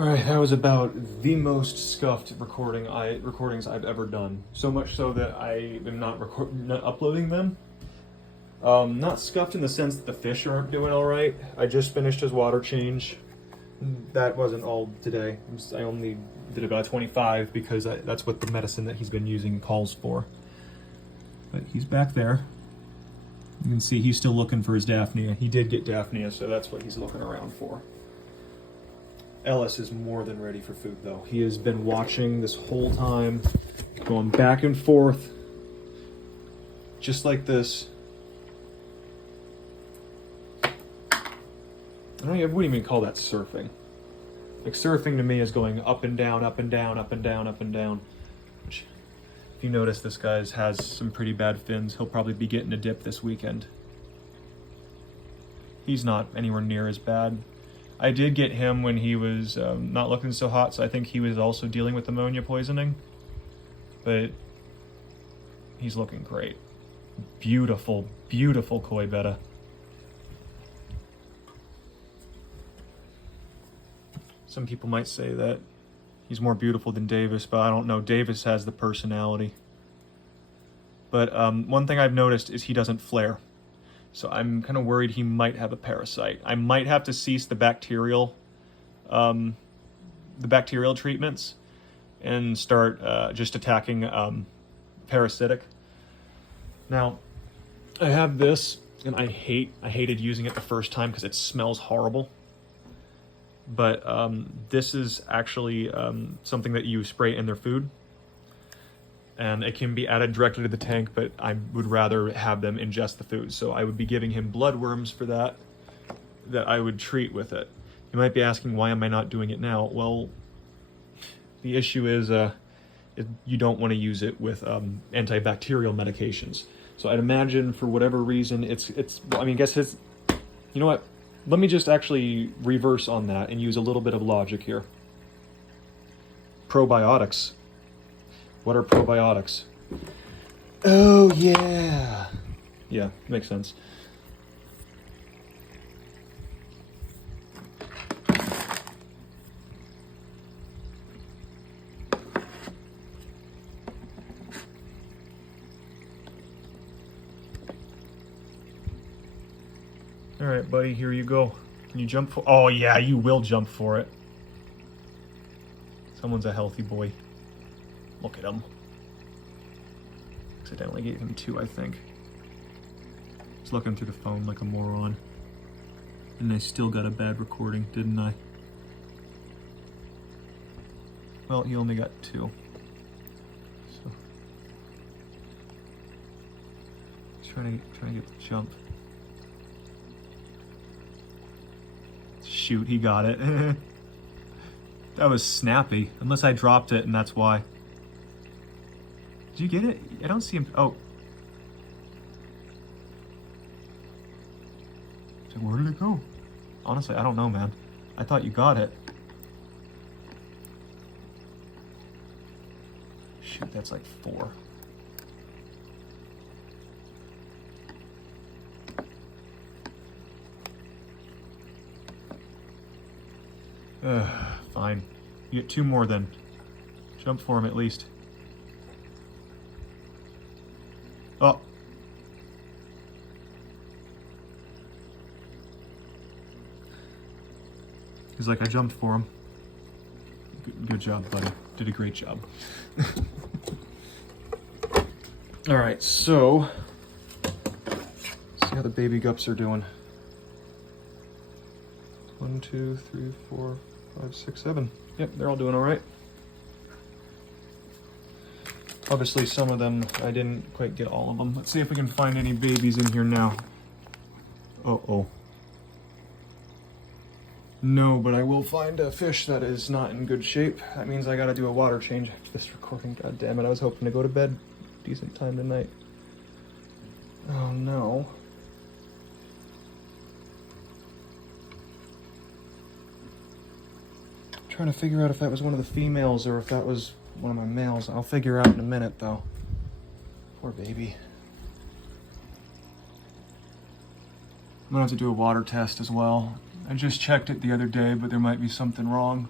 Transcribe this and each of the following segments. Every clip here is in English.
All right, that was about the most scuffed recordings I've ever done. So much so that I am not uploading them. Not scuffed in the sense that the fish aren't doing all right. I just finished his water change. That wasn't all today. I only did about 25 because that's what the medicine that he's been using calls for. But he's back there. You can see he's still looking for his Daphnia. He did get Daphnia, so that's what he's looking around for. Ellis is more than ready for food, though. He has been watching this whole time, going back and forth, just like this. I wouldn't even call that surfing. Like, surfing to me is going up and down, up and down, up and down, up and down. Which, if you notice, this guy has some pretty bad fins. He'll probably be getting a dip this weekend. He's not anywhere near as bad. I did get him when he was not looking so hot, so I think he was also dealing with ammonia poisoning. But he's looking great. Beautiful, beautiful koi betta. Some people might say that he's more beautiful than Davis, but I don't know. Davis has the personality. But one thing I've noticed is he doesn't flare. So I'm kind of worried he might have a parasite. I might have to cease the bacterial treatments and start just attacking parasitic. Now, I have this, and I hated using it the first time because it smells horrible. But this is actually something that you spray in their food. And it can be added directly to the tank, but I would rather have them ingest the food. So I would be giving him bloodworms for that I would treat with it. You might be asking, why am I not doing it now? Well, the issue is you don't want to use it with antibacterial medications. So I'd imagine for whatever reason, you know what? Let me just actually reverse on that and use a little bit of logic here. Probiotics. What are probiotics? Oh, yeah. Yeah, makes sense. All right, buddy, here you go. Can you jump for? Oh, yeah, you will jump for it. Someone's a healthy boy. Look at him. Accidentally gave him 2, I think. He's looking through the phone like a moron. And I still got a bad recording, didn't I? Well, he only got 2. So he's trying to get the jump. Shoot, he got it. That was snappy. Unless I dropped it and that's why. Did you get it? I don't see him. Oh. So where did it go? Honestly, I don't know, man. I thought you got it. Shoot, that's like 4. Fine. You get 2 more then. Jump for him at least. Oh. He's like, I jumped for him. Good job, buddy. Did a great job. All right, so see how the baby gups are doing. 1, 2, 3, 4, 5, 6, 7. Yep, they're all doing all right. Obviously, some of them, I didn't quite get all of them. Let's see if we can find any babies in here now. Uh-oh. No, but I will find a fish that is not in good shape. That means I gotta do a water change after this recording. God damn it, I was hoping to go to bed decent time tonight. Oh, no. I'm trying to figure out if that was one of the females or if that was one of my males. I'll figure out in a minute, though. Poor baby. I'm gonna have to do a water test as well. I just checked it the other day, but there might be something wrong.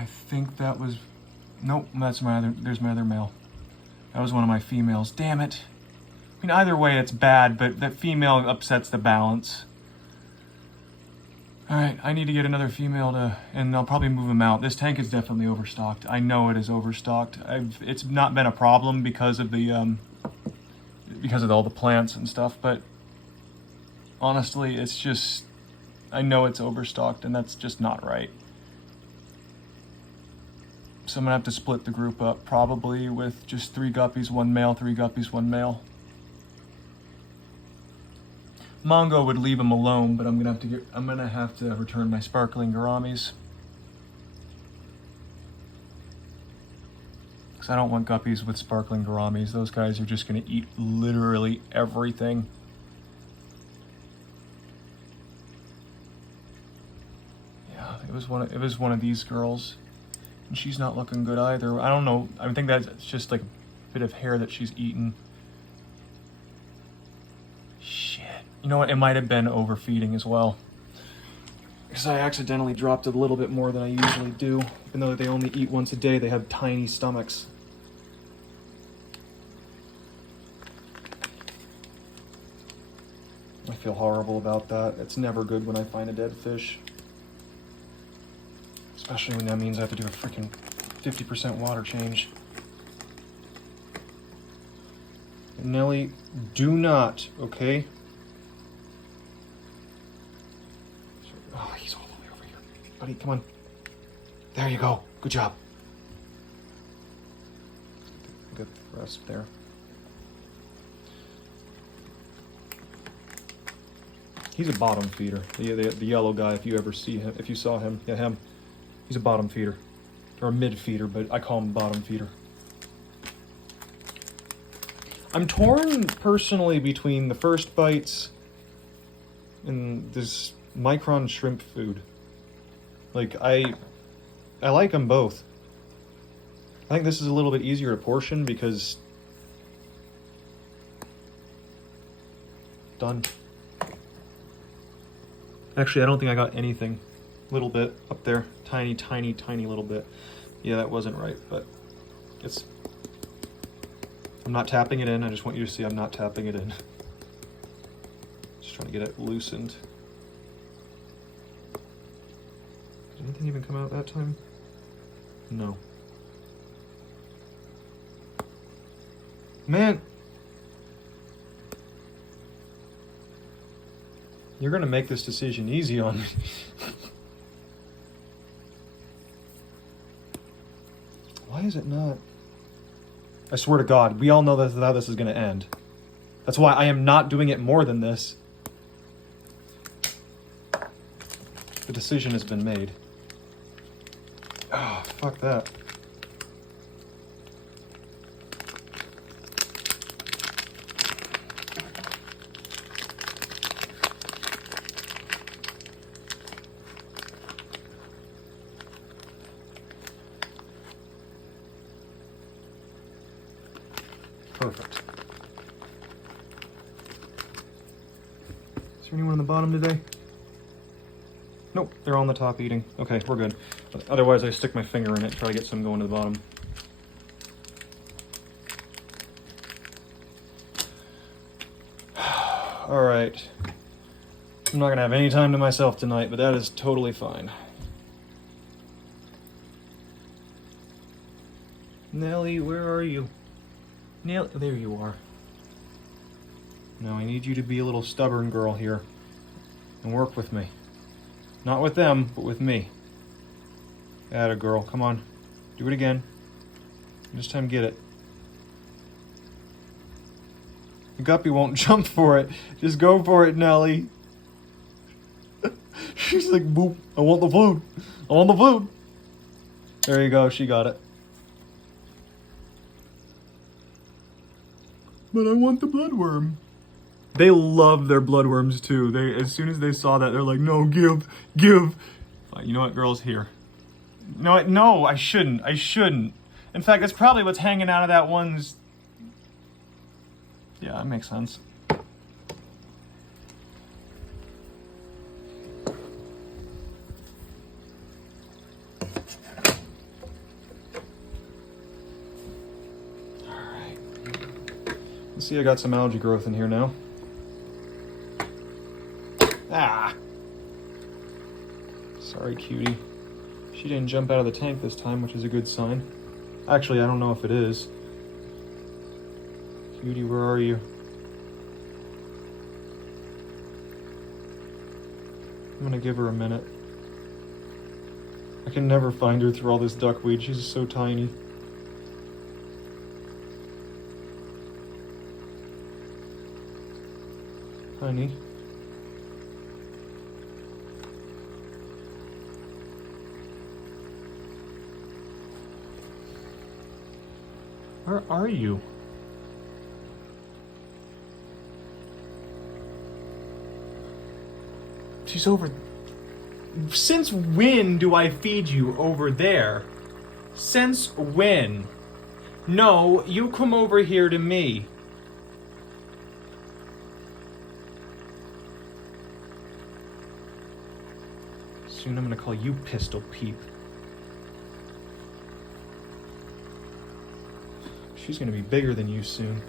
I think that was, nope, there's my other male. That was one of my females. Damn it. I mean, either way, it's bad, but that female upsets the balance. All right, I need to get another female and I'll probably move them out. This tank is definitely overstocked. I know it is overstocked. It's not been a problem because of all the plants and stuff, but honestly, it's just, I know it's overstocked and that's just not right. So I'm gonna have to split the group up, probably with just 3 guppies, 1 male, 3 guppies, 1 male. Mongo would leave them alone, but I'm gonna have to return my sparkling gouramis. Because I don't want guppies with sparkling gouramis. Those guys are just gonna eat literally everything. Yeah, it was one of these girls. And she's not looking good either. I don't know. I think that's just like a bit of hair that she's eaten. Shit. You know what? It might have been overfeeding as well. Because I accidentally dropped a little bit more than I usually do. Even though they only eat once a day, they have tiny stomachs. I feel horrible about that. It's never good when I find a dead fish. Especially when that means I have to do a freaking 50% water change. Nelly, do not, okay? Oh, he's all the way over here. Buddy, come on. There you go. Good job. Get the rest there. He's a bottom feeder. The yellow guy, if you ever see him, if you saw him, yeah, him. He's a bottom feeder. Or a mid feeder, but I call him bottom feeder. I'm torn personally between the First Bites and this Micron shrimp food. Like, I like them both. I think this is a little bit easier to portion because... Done. Actually, I don't think I got anything. Little bit up there. Tiny, tiny, tiny little bit. Yeah, that wasn't right, but it's... I'm not tapping it in. I just want you to see I'm not tapping it in. Just trying to get it loosened. Did anything even come out that time? No. Man! You're gonna make this decision easy on me. Why is it not? I swear to God, we all know that's how this is gonna end. That's why I am not doing it more than this. The decision has been made. Oh, fuck that. Perfect. Is there anyone on the bottom today? Nope, they're on the top eating. Okay, we're good. Otherwise, I stick my finger in it, try to get some going to the bottom. All right. I'm not gonna have any time to myself tonight, but that is totally fine. Nelly, where are you? Nelly, there you are. Now I need you to be a little stubborn girl here and work with me. Not with them, but with me. Atta girl, come on. Do it again. This time get it. The guppy won't jump for it. Just go for it, Nelly. She's like, boop, I want the food. I want the food. There you go, she got it. But I want the bloodworm. They love their bloodworms too. As soon as they saw that, they're like, no, give. You know what, girls, here. No, I shouldn't. In fact, that's probably what's hanging out of that one's... Yeah, that makes sense. See, I got some algae growth in here now. Ah! Sorry, cutie. She didn't jump out of the tank this time, which is a good sign. Actually, I don't know if it is. Cutie, where are you? I'm gonna give her a minute. I can never find her through all this duckweed. She's so tiny. Honey. Where are you? She's over. Since when do I feed you over there? Since when? No, you come over here to me. Soon I'm gonna call you Pistol Peep. She's gonna be bigger than you soon.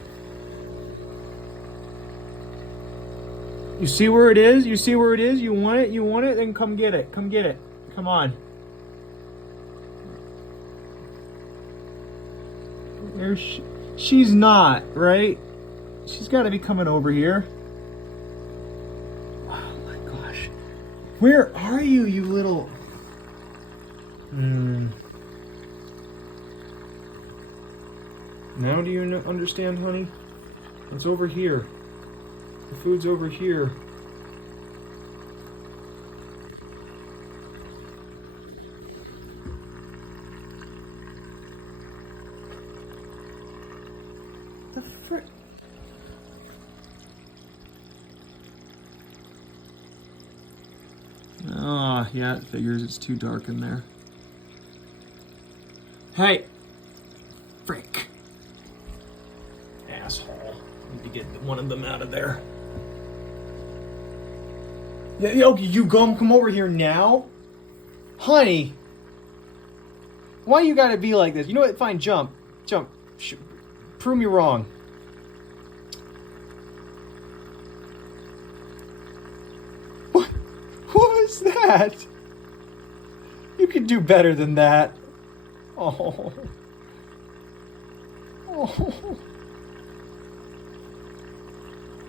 You see where it is? You see where it is? You want it? You want it? Then come get it. Come get it. Come on. She's not, right? She's got to be coming over here. Oh my gosh. Where are you, you little... Now do you understand, honey? It's over here. The food's over here. The frick? Ah, yeah, it figures it's too dark in there. Hey! Frick. Asshole. Need to get one of them out of there. Yeah, okay, you come over here now? Honey! Why you gotta be like this? You know what? Fine, jump. Jump. Prove me wrong. What was that? You could do better than that. Oh. Oh.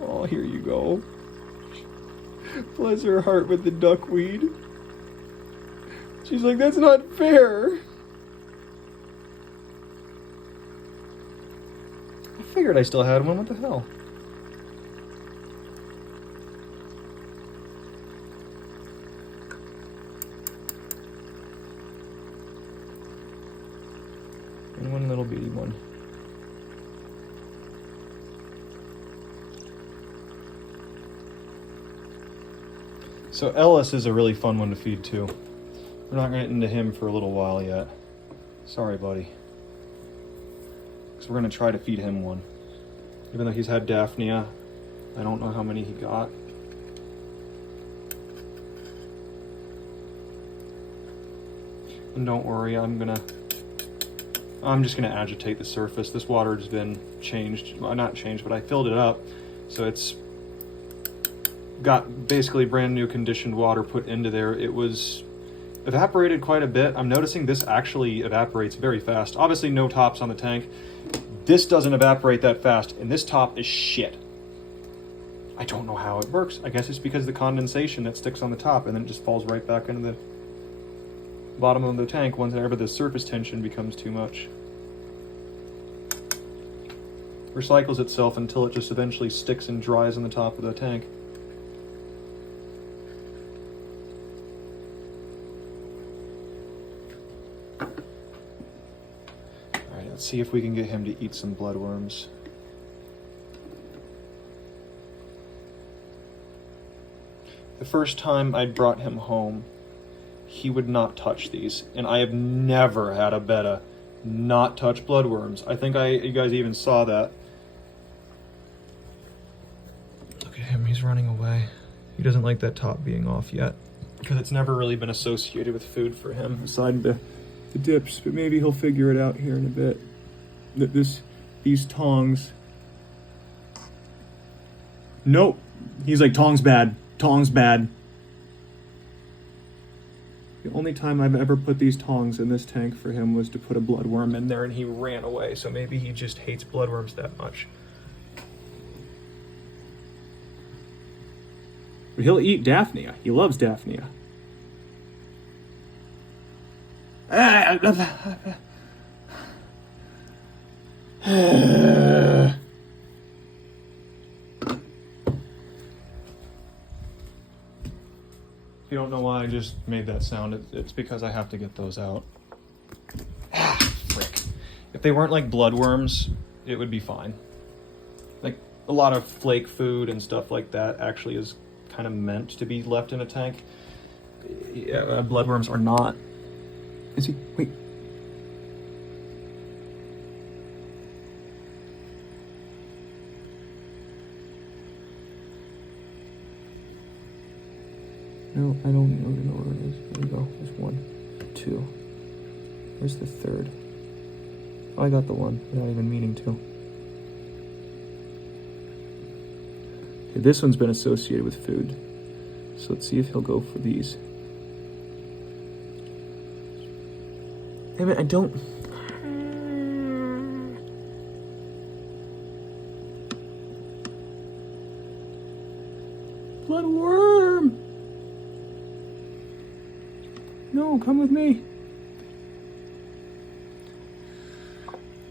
Oh, here you go. Bless her heart with the duckweed. She's like, that's not fair. I figured I still had one. What the hell? And one little bitty one. So Ellis is a really fun one to feed too. We're not getting into him for a little while yet. Sorry, buddy. Because we're going to try to feed him one. Even though he's had Daphnia, I don't know how many he got. And don't worry, I'm just gonna agitate the surface. This water has been changed. Well, not changed, but I filled it up. So it's got basically brand new conditioned water put into there. It was evaporated quite a bit. I'm noticing this actually evaporates very fast. Obviously no tops on the tank. This doesn't evaporate that fast, and this top is shit. I don't know how it works. I guess it's because of the condensation that sticks on the top and then it just falls right back into the bottom of the tank whenever the surface tension becomes too much. Recycles itself until it just eventually sticks and dries on the top of the tank. Alright, let's see if we can get him to eat some bloodworms. The first time I brought him home, he would not touch these, and I have never had a betta not touch bloodworms. I think you guys even saw that. Look at him, he's running away. He doesn't like that top being off yet, because it's never really been associated with food for him, aside the dips, but maybe he'll figure it out here in a bit. That these tongs Nope. He's like, Tong's bad. Tong's bad. The only time I've ever put these tongs in this tank for him was to put a bloodworm in there and he ran away. So maybe he just hates bloodworms that much. But he'll eat Daphnia. He loves Daphnia. If you don't know why I just made that sound, it's because I have to get those out. Frick. If they weren't like bloodworms, it would be fine. Like, a lot of flake food and stuff like that actually is kind of meant to be left in a tank. Yeah, bloodworms are not. Is he? Wait. No, I don't even know where it is. There we go. There's 1, 2. Where's the third? Oh, I got the one without even meaning to. Okay, this one's been associated with food. So let's see if he'll go for these. Damn it, I don't... Bloodworm! No, come with me.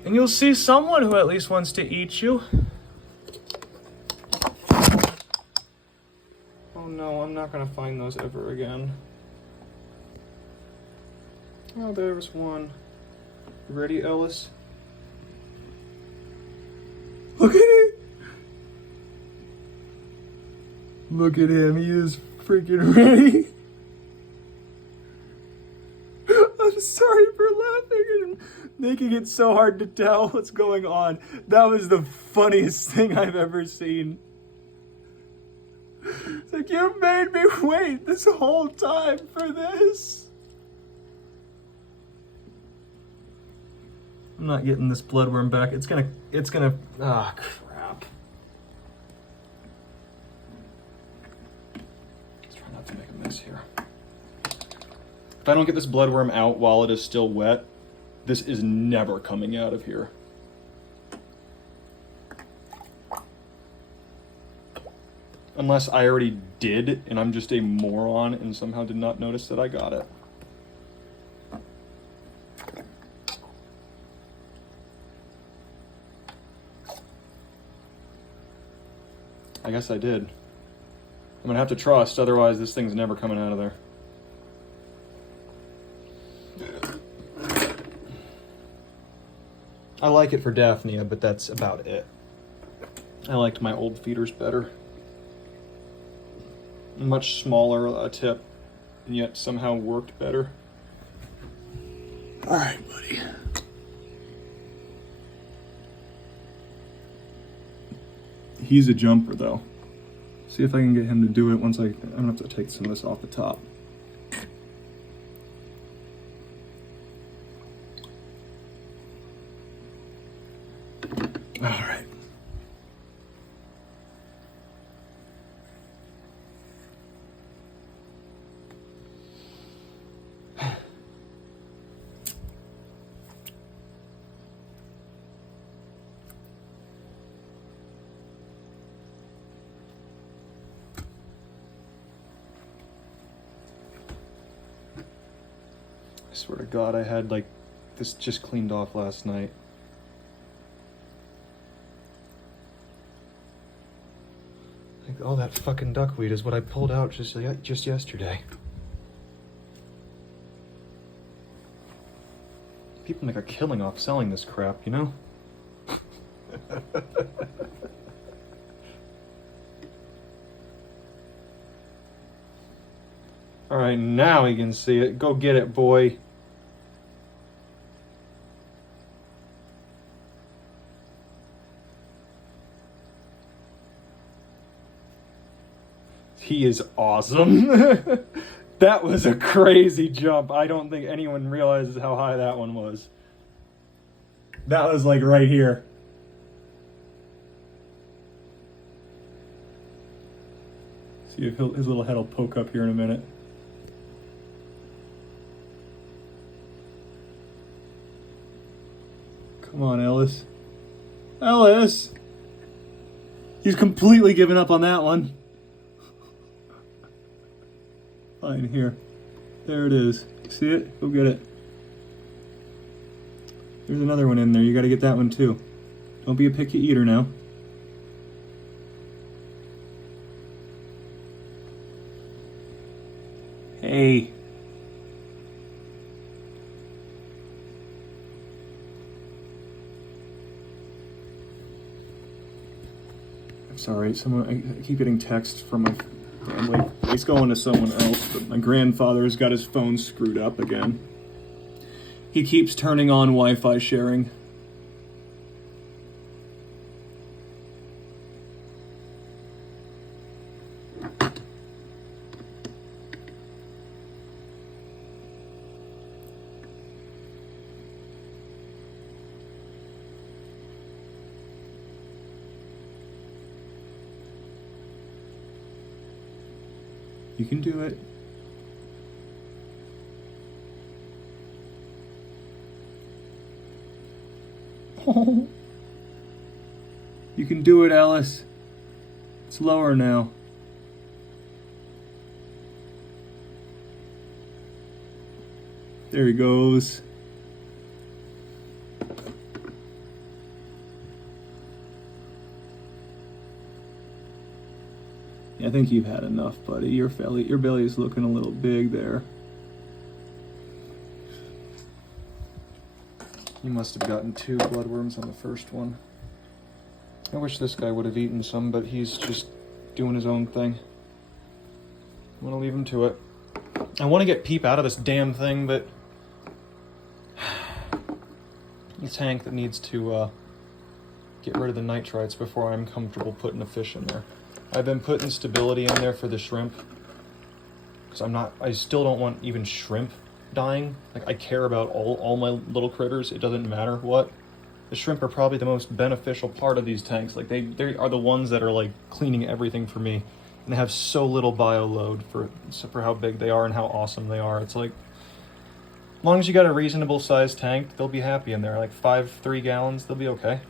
And you'll see someone who at least wants to eat you. Oh no, I'm not gonna find those ever again. Oh, there's one. You ready, Ellis? Look at it! Look at him, he is freaking ready. I'm sorry for laughing and making it so hard to tell what's going on. That was the funniest thing I've ever seen. It's like, you made me wait this whole time for this. I'm not getting this bloodworm back. It's gonna, ah, crap. Let's try not to make a mess here. If I don't get this bloodworm out while it is still wet, this is never coming out of here. Unless I already did, and I'm just a moron and somehow did not notice that I got it. I guess I did. I'm gonna have to trust, otherwise this thing's never coming out of there. I like it for Daphnia, but that's about it. I liked my old feeders better. Much smaller tip, and yet somehow worked better. All right, buddy. He's a jumper, though. See if I can get him to do it once I'm gonna have to take some of this off the top. All right. I swear to God, I had like this just cleaned off last night. Like all that fucking duckweed is what I pulled out just yesterday. People make a killing off selling this crap, you know? All right, now he can see it. Go get it, boy. He is awesome. That was a crazy jump. I don't think anyone realizes how high that one was. That was like right here. See if his little head will poke up here in a minute. Come on, Ellis. Ellis! He's completely given up on that one. Fine, here. There it is. See it? Go get it. There's another one in there. You gotta get that one too. Don't be a picky eater now. Hey. I'm sorry, I keep getting texts from my family. It's going to someone else, but my grandfather has got his phone screwed up again. He keeps turning on Wi-Fi sharing. You can do it. Oh. You can do it, Alice. It's lower now. There he goes. I think you've had enough, buddy. Your belly is looking a little big there. You must have gotten 2 bloodworms on the first one. I wish this guy would have eaten some, but he's just doing his own thing. I'm gonna leave him to it. I want to get Peep out of this damn thing, but the tank that needs to get rid of the nitrites before I'm comfortable putting a fish in there. I've been putting stability in there for the shrimp because I still don't want even shrimp dying. Like, I care about all my little critters. It doesn't matter what. The shrimp are probably the most beneficial part of these tanks. Like, they are the ones that are like cleaning everything for me, and they have so little bio load for how big they are and how awesome they are. It's like, as long as you got a reasonable sized tank, they'll be happy in there. Like 3 gallons, they'll be okay.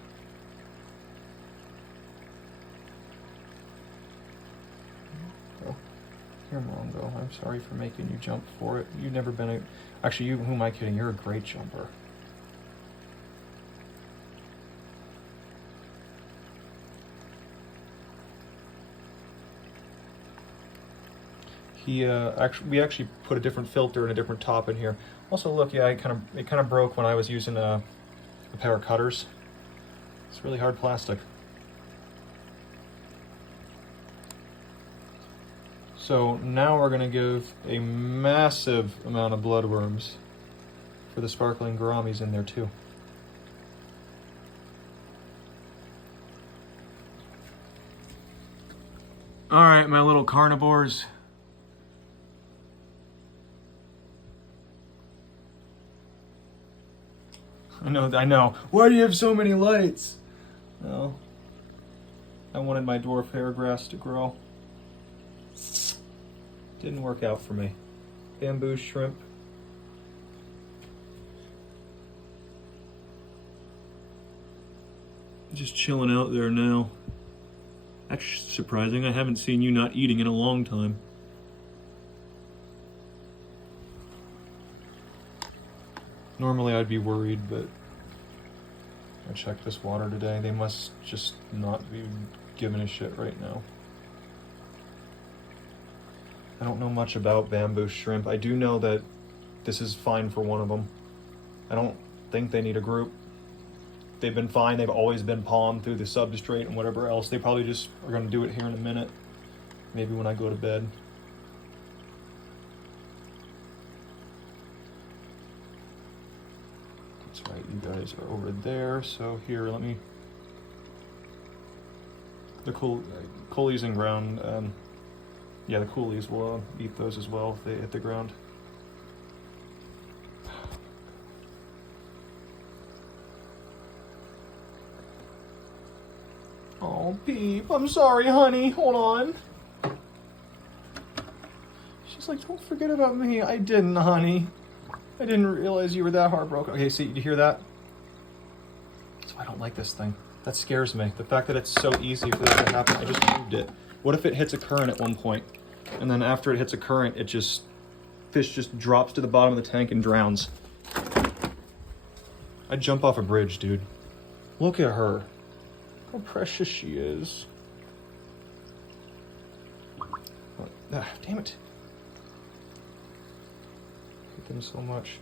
Here, Mongo, I'm sorry for making you jump for it. You've never been actually, who am I kidding? You're a great jumper. We actually put a different filter and a different top in here. Also, look, yeah, it kind of broke when I was using a pair of cutters. It's really hard plastic. So now we're going to give a massive amount of bloodworms for the sparkling gouramis in there too. All right, my little carnivores. I know. Why do you have so many lights? Well, I wanted my dwarf hair grass to grow. Didn't work out for me. Bamboo shrimp. Just chilling out there now. Actually surprising, I haven't seen you not eating in a long time. Normally I'd be worried, but I checked this water today. They must just not be giving a shit right now. I don't know much about bamboo shrimp. I do know that this is fine for one of them. I don't think they need a group. They've been fine. They've always been palmed through the substrate and whatever else. They probably just are going to do it here in a minute. Maybe when I go to bed. That's right, you guys are over there. So here, let me... The coolies and ground... yeah, the coolies will eat those as well if they hit the ground. Oh, Peep, I'm sorry, honey. Hold on. She's like, don't forget about me. I didn't, honey. I didn't realize you were that heartbroken. Okay, see, you hear that? That's why I don't like this thing. That scares me. The fact that it's so easy for this to happen. I just moved it. What if it hits a current at one point, and then after it hits a current, fish just drops to the bottom of the tank and drowns? I'd jump off a bridge, dude. Look at her. How precious she is. Ah, damn it. I hate them so much.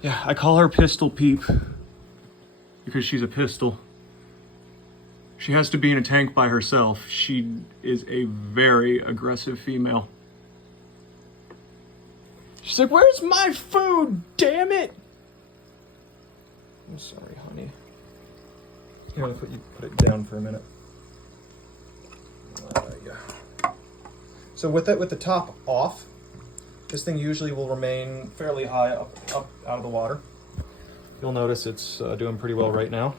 Yeah, I call her Pistol Peep because she's a pistol. She has to be in a tank by herself. She is a very aggressive female. She's like, where's my food? Damn it! I'm sorry, honey. Here, I'll put it down for a minute. Yeah. So with the top off, this thing usually will remain fairly high up out of the water. You'll notice it's doing pretty well right now.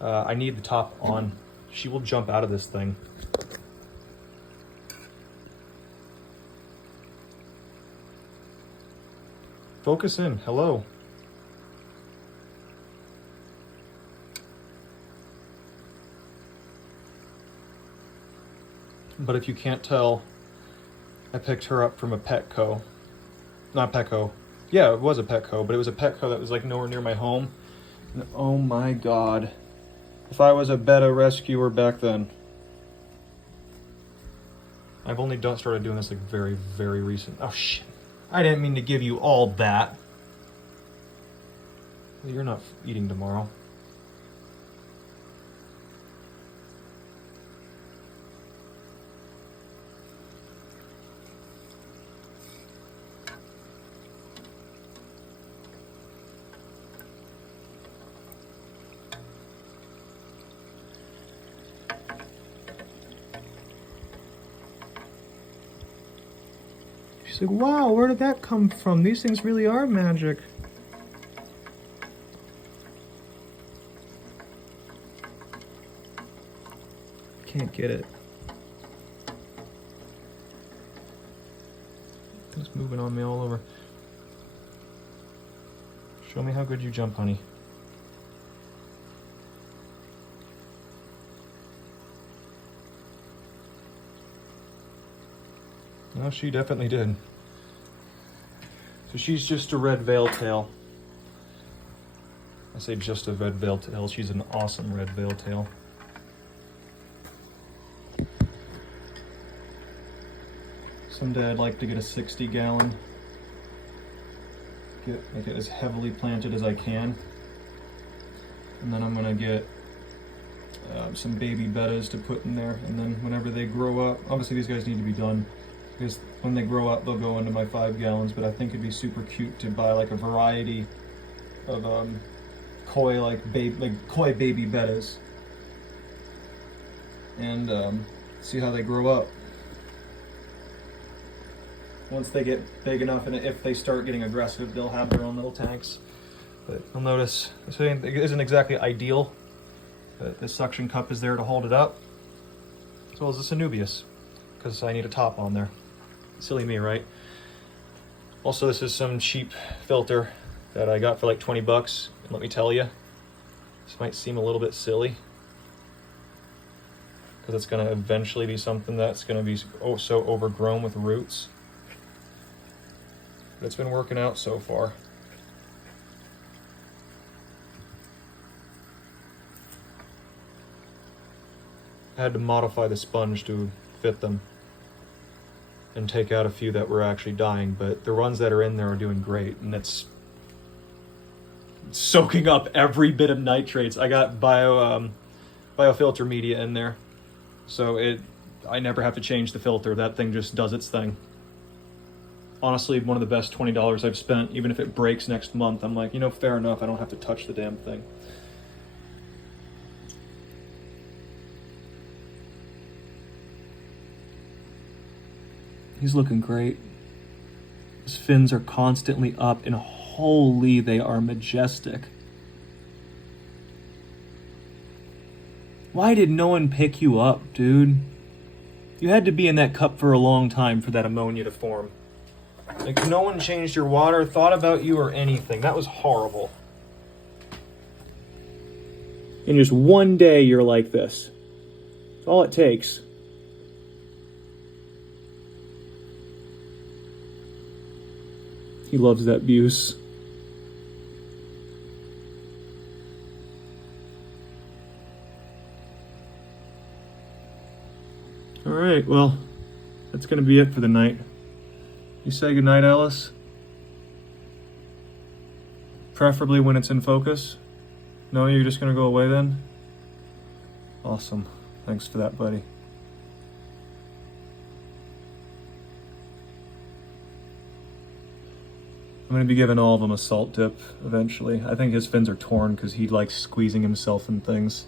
I need the top on. She will jump out of this thing. Focus in. Hello. But if you can't tell, I picked her up from a Petco. Not Petco. Yeah, it was a Petco, but it was a Petco that was like nowhere near my home. And oh my God. If I was a better rescuer back then. I've only started doing this like very, very recent. Oh shit. I didn't mean to give you all that. You're not eating tomorrow. She's like, wow, where did that come from? These things really are magic. Can't get it. It's moving on me all over. Show me how good you jump, honey. No, she definitely did. So she's just a red veil tail. I say just a red veil tail. She's an awesome red veil tail. Someday I'd like to get a 60-gallon. Make it as heavily planted as I can. And then I'm gonna get some baby bettas to put in there. And then whenever they grow up, obviously these guys need to be done, because when they grow up, they'll go into my 5 gallons, but I think it'd be super cute to buy like a variety of koi baby bettas and see how they grow up. Once they get big enough, and if they start getting aggressive, they'll have their own little tanks. But you'll notice this isn't exactly ideal, but the suction cup is there to hold it up, as well as this Anubias, because I need a top on there. Silly me, right? Also, this is some cheap filter that I got for like 20 bucks. And let me tell you, this might seem a little bit silly, because it's going to eventually be something that's going to be so overgrown with roots. But it's been working out so far. I had to modify the sponge to fit them and take out a few that were actually dying, but the ones that are in there are doing great, and it's soaking up every bit of nitrates. I got biofilter media in there, so I never have to change the filter. That thing just does its thing. Honestly, one of the best $20 I've spent. Even if it breaks next month, I'm like, you know, fair enough, I don't have to touch the damn thing. He's looking great. His fins are constantly up, and holy, they are majestic. Why did no one pick you up, dude? You had to be in that cup for a long time for that ammonia to form. Like, no one changed your water, thought about you, or anything. That was horrible. In just one day, you're like this. That's all it takes. He loves that Buse. All right, well, that's going to be it for the night. You say goodnight, Alice? Preferably when it's in focus. No, you're just going to go away then? Awesome. Thanks for that, buddy. I'm going to be giving all of them a salt dip eventually. I think his fins are torn because he likes squeezing himself in things.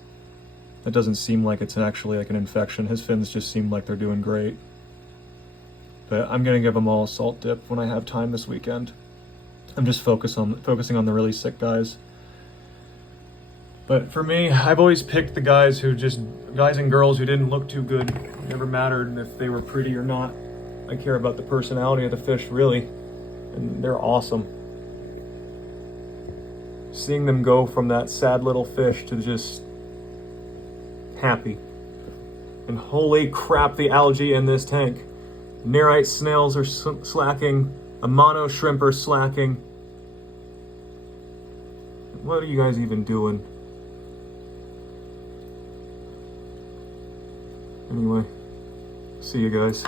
That doesn't seem like it's actually like an infection. His fins just seem like they're doing great. But I'm going to give them all a salt dip when I have time this weekend. I'm just focusing on the really sick guys. But for me, I've always picked the guys and girls who didn't look too good. It never mattered if they were pretty or not. I care about the personality of the fish, really. And they're awesome. Seeing them go from that sad little fish to just happy. And holy crap, the algae in this tank. Nerite snails are slacking. A mono shrimp are slacking. What are you guys even doing? Anyway, see you guys.